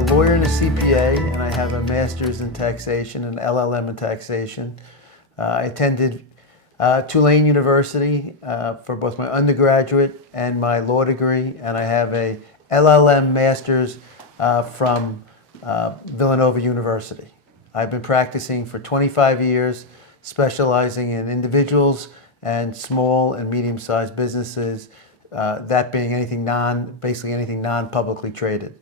a lawyer and a CPA, and I have a master's in taxation and LLM in taxation. I attended Tulane University for both my undergraduate and my law degree, and I have a LLM master's from Villanova University. I've been practicing for 25 years, specializing in individuals and small and medium-sized businesses, that being basically anything non-publicly traded.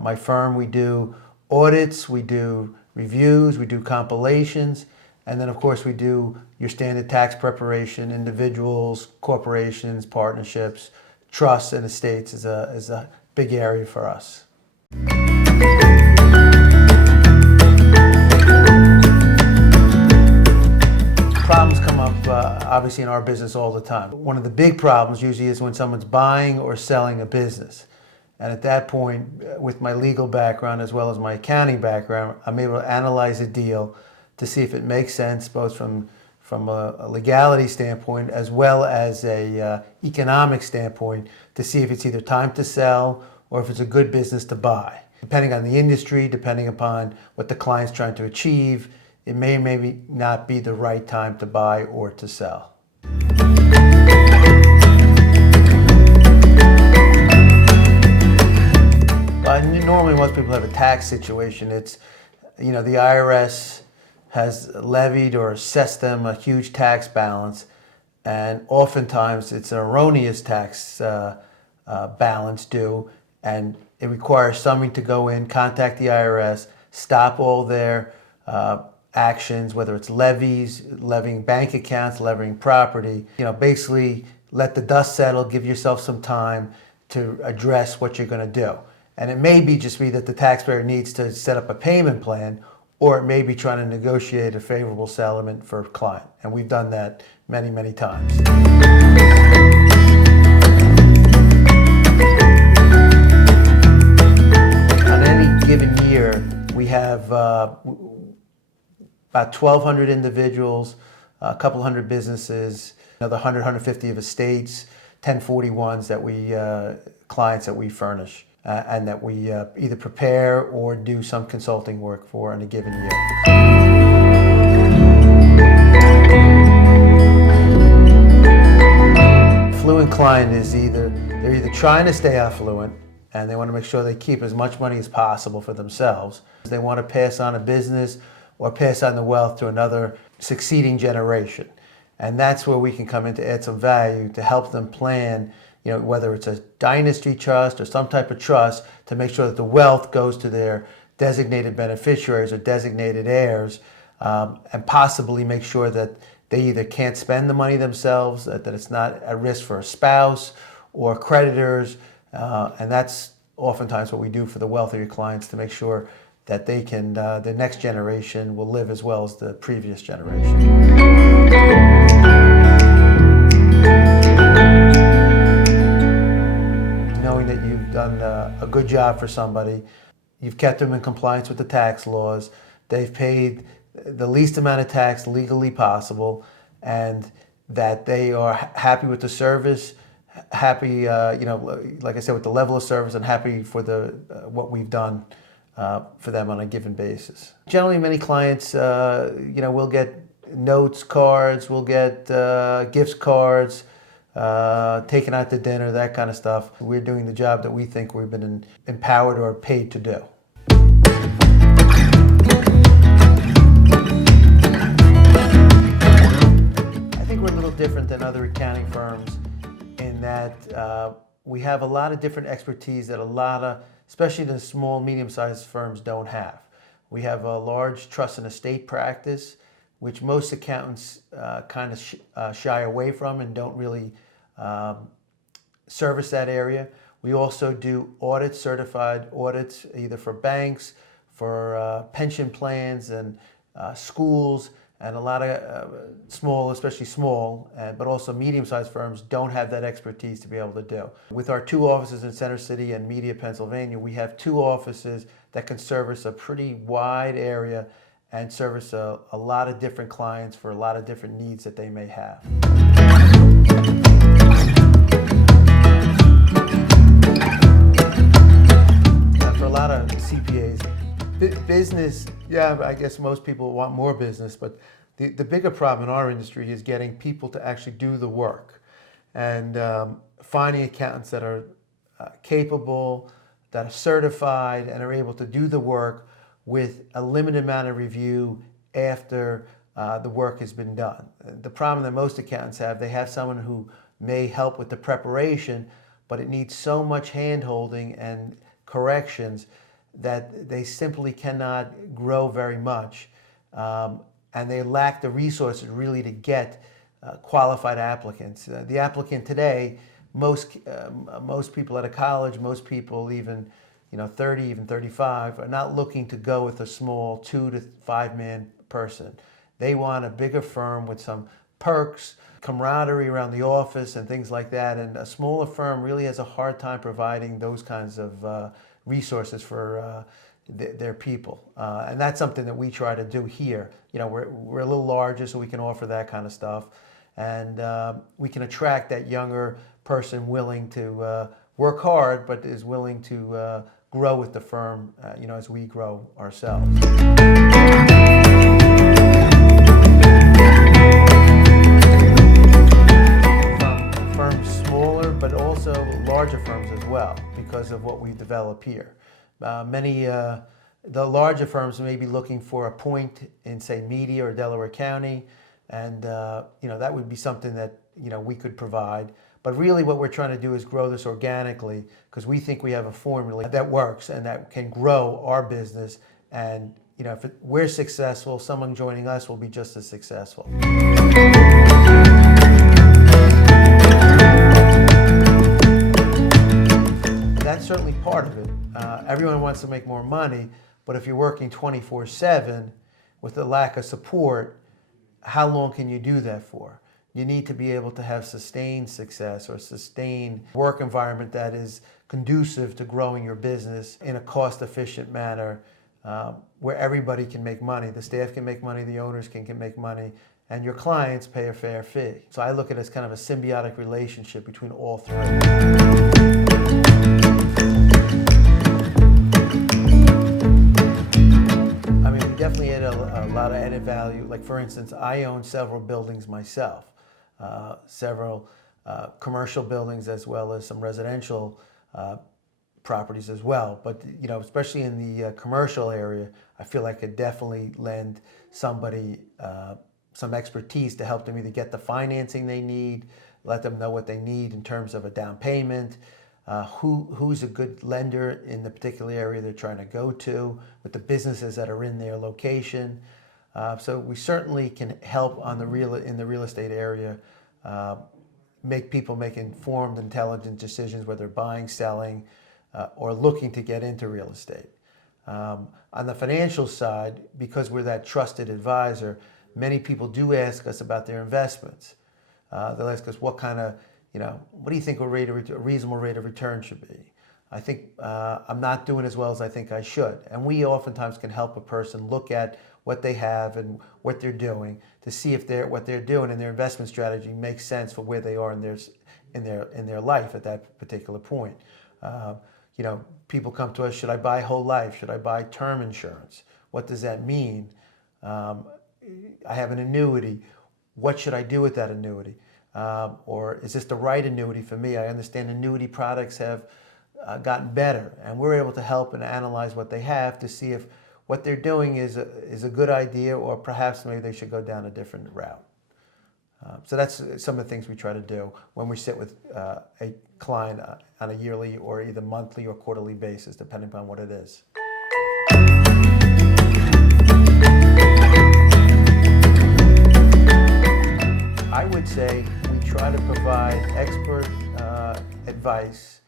My firm, we do audits, we do reviews, we do compilations, and then of course we do your standard tax preparation, individuals, corporations, partnerships, trusts, and estates is a big area for us. Problems come up obviously in our business all the time. One of the big problems usually is when someone's buying or selling a business. And at that point, with my legal background as well as my accounting background, I'm able to analyze a deal to see if it makes sense both from a legality standpoint as well as a economic standpoint to see if it's either time to sell or if it's a good business to buy. Depending on the industry, depending upon what the client's trying to achieve, it may or may not be the right time to buy or to sell. Normally most people have a tax situation. It's, the IRS has levied or assessed them a huge tax balance, and oftentimes it's an erroneous tax balance due, and it requires somebody to go in, contact the IRS, stop all their actions, whether it's levies, levying bank accounts, levying property, basically let the dust settle, give yourself some time to address what you're going to do. And it may be that the taxpayer needs to set up a payment plan, or it may be trying to negotiate a favorable settlement for a client. And we've done that many, many times. On any given year, we have about 1,200 individuals, a couple hundred businesses, another 100, 150 of estates, 1041s clients that we furnish. And that we either prepare or do some consulting work for in a given year. Affluent client is they're either trying to stay affluent and they want to make sure they keep as much money as possible for themselves. They want to pass on a business or pass on the wealth to another succeeding generation. And that's where we can come in to add some value to help them plan, whether it's a dynasty trust or some type of trust, to make sure that the wealth goes to their designated beneficiaries or designated heirs, and possibly make sure that they either can't spend the money themselves, that it's not at risk for a spouse or creditors, and that's oftentimes what we do for the wealthier clients to make sure that they can, the next generation will live as well as the previous generation. Knowing that you've done a good job for somebody, you've kept them in compliance with the tax laws, they've paid the least amount of tax legally possible, and that they are happy with the service, happy, like I said, with the level of service, and happy for what we've done for them on a given basis. Generally, many clients, will get notes, cards, we'll get gift cards, taken out to dinner, that kind of stuff. We're doing the job that we think we've been empowered or paid to do. I think we're a little different than other accounting firms in that we have a lot of different expertise that especially the small, medium-sized firms don't have. We have a large trust and estate practice, which most accountants kind of shy away from and don't really service that area. We also do audits, certified audits, either for banks, for pension plans and schools, and a lot of small, especially small, but also medium-sized firms don't have that expertise to be able to do. With our 2 offices in Center City and Media, Pennsylvania, we have 2 offices that can service a pretty wide area and service a lot of different clients for a lot of different needs that they may have. for a lot of CPAs, business, yeah, I guess most people want more business, but the bigger problem in our industry is getting people to actually do the work and finding accountants that are capable, that are certified, and are able to do the work with a limited amount of review after the work has been done. The problem that most accountants have, they have someone who may help with the preparation, but it needs so much hand-holding and corrections that they simply cannot grow very much. And they lack the resources really to get qualified applicants. The applicant today, most people out of college, most people even 30, even 35, are not looking to go with a small 2 to 5 man person. They want a bigger firm with some perks, camaraderie around the office and things like that. And a smaller firm really has a hard time providing those kinds of resources for their people. And that's something that we try to do here. We're a little larger, so we can offer that kind of stuff. And we can attract that younger person willing to work hard, but is willing to grow with the firm, as we grow ourselves. From firms smaller, but also larger firms as well, because of what we develop here. The larger firms may be looking for a point in, say, Media or Delaware County, and that would be something that we could provide. But really what we're trying to do is grow this organically, because we think we have a formula that works and that can grow our business. And if we're successful, someone joining us will be just as successful. That's certainly part of it. Everyone wants to make more money, but if you're working 24/7 with a lack of support, how long can you do that for? You need to be able to have sustained success or sustained work environment that is conducive to growing your business in a cost-efficient manner, where everybody can make money. The staff can make money, the owners can make money, and your clients pay a fair fee. So I look at it as kind of a symbiotic relationship between all three. Definitely add a lot of added value. Like, for instance, I own several buildings myself, several commercial buildings as well as some residential properties as well. But especially in the commercial area, I feel like I could definitely lend somebody some expertise to help them either get the financing they need, let them know what they need in terms of a down payment, who's a good lender in the particular area they're trying to go to, with the businesses that are in their location. So we certainly can help in the real estate area, make people make informed, intelligent decisions, whether buying, selling, or looking to get into real estate. On the financial side, because we're that trusted advisor, many people do ask us about their investments. They'll ask us what kind of what do you think a reasonable rate of return should be? I think I'm not doing as well as I think I should. And we oftentimes can help a person look at what they have and what they're doing to see if what they're doing in their investment strategy makes sense for where they are in their life at that particular point. People come to us, should I buy whole life? Should I buy term insurance? What does that mean? I have an annuity. What should I do with that annuity? Or is this the right annuity for me? I understand annuity products have gotten better, and we're able to help and analyze what they have to see if what they're doing is a good idea, or perhaps maybe they should go down a different route. So that's some of the things we try to do when we sit with a client on a yearly or either monthly or quarterly basis, depending upon what it is. I would say we try to provide expert advice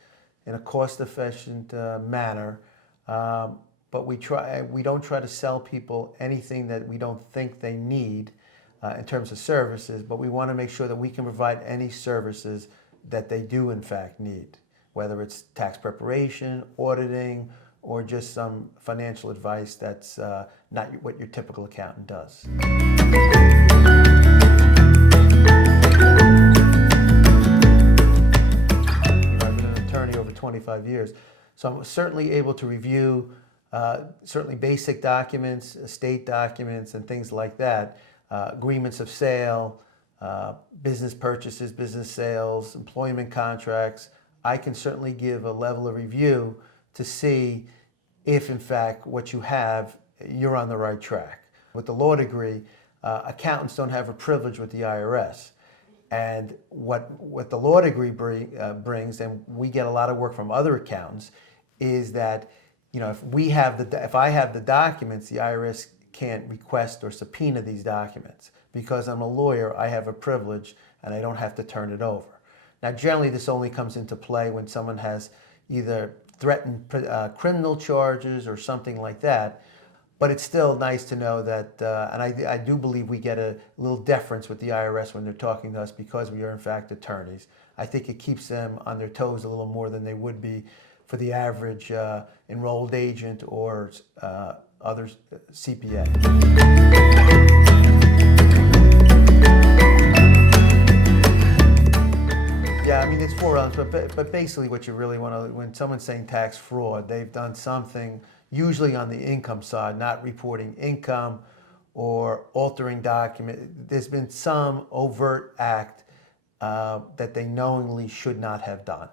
in a cost-efficient manner, but we don't try to sell people anything that we don't think they need in terms of services, but we want to make sure that we can provide any services that they do in fact need, whether it's tax preparation, auditing, or just some financial advice that's not what your typical accountant does. I've been an attorney over 25 years, So I'm certainly able to review certainly basic documents, estate documents, and things like that, agreements of sale, business purchases, business sales, employment contracts. I can certainly give a level of review to see if, in fact, what you have, you're on the right track. With the law degree, accountants don't have a privilege with the IRS. And what the law degree brings, and we get a lot of work from other accountants, is that if I have the documents, the IRS can't request or subpoena these documents. Because I'm a lawyer, I have a privilege and I don't have to turn it over. Now, generally, this only comes into play when someone has either threatened criminal charges or something like that. But it's still nice to know that, and I do believe we get a little deference with the IRS when they're talking to us because we are, in fact, attorneys. I think it keeps them on their toes a little more than they would be for the average enrolled agent or other CPA. Yeah, I mean, it's 4 elements, but basically what you really want to, when someone's saying tax fraud, they've done something, usually on the income side, not reporting income or altering document. There's been some overt act that they knowingly should not have done.